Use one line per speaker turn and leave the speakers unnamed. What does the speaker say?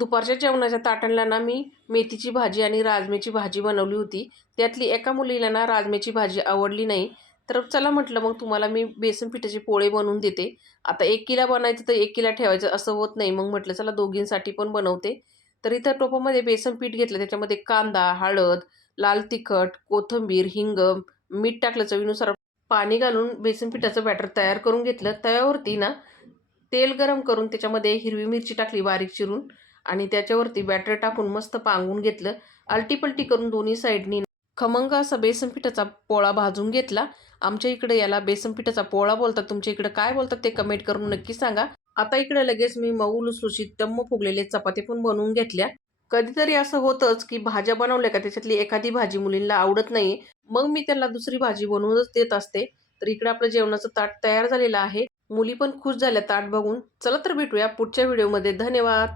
दुपारच्या जेवणाच्या ताटांना ना मी मेथीची भाजी आणि राजमेची भाजी बनवली होती. त्यातली एका मुलीला ना राजमेची भाजी आवडली नाही. तर चला म्हटलं मग तुम्हाला मी बेसन पिठाचे पोळे बनवून देते. आता एक किला बनायचं तर एक किला ठेवायचं असं होत नाही. मग म्हटलं चला दोघींसाठी पण बनवते. तर इथं टोपामध्ये बेसन पीठ घेतलं. त्याच्यामध्ये कांदा हळद लाल तिखट कोथिंबीर हिंग मीठ टाकलं चवीनुसार. पाणी घालून बेसन पिठाचं बॅटर तयार करून घेतलं. तव्यावरती ना तेल गरम करून त्याच्यामध्ये हिरवी मिरची टाकली बारीक चिरून. आणि त्याच्यावरती बॅटर टाकून मस्त पांगून घेतलं. अल्टीपल्टी करून दोन्ही साईडनी खमंग असा बेसन पिठाचा पोळा भाजून घेतला. आमच्या इकडे याला बेसन पिठाचा पोळा बोलतात. तुमच्या इकडे काय बोलतात ते कमेंट करून नक्की सांगा. आता इकडे लगेच मी मऊ लुसलुशीत टम्म फुगलेले चपाती पण बनवून घेतल्या. कधीतरी असं होतंच की भाज्या बनवल्या का त्याच्यातली एखादी भाजी मुलींना आवडत नाही. मग मी त्यांना दुसरी भाजी बनवूनच देत असते. तर इकडे आपलं जेवणाचं ताट तयार झालेलं आहे. मुली पण खुश झाल्या ताट बघून. चला तर भेटूया पुढच्या व्हिडिओमध्ये धन्यवाद.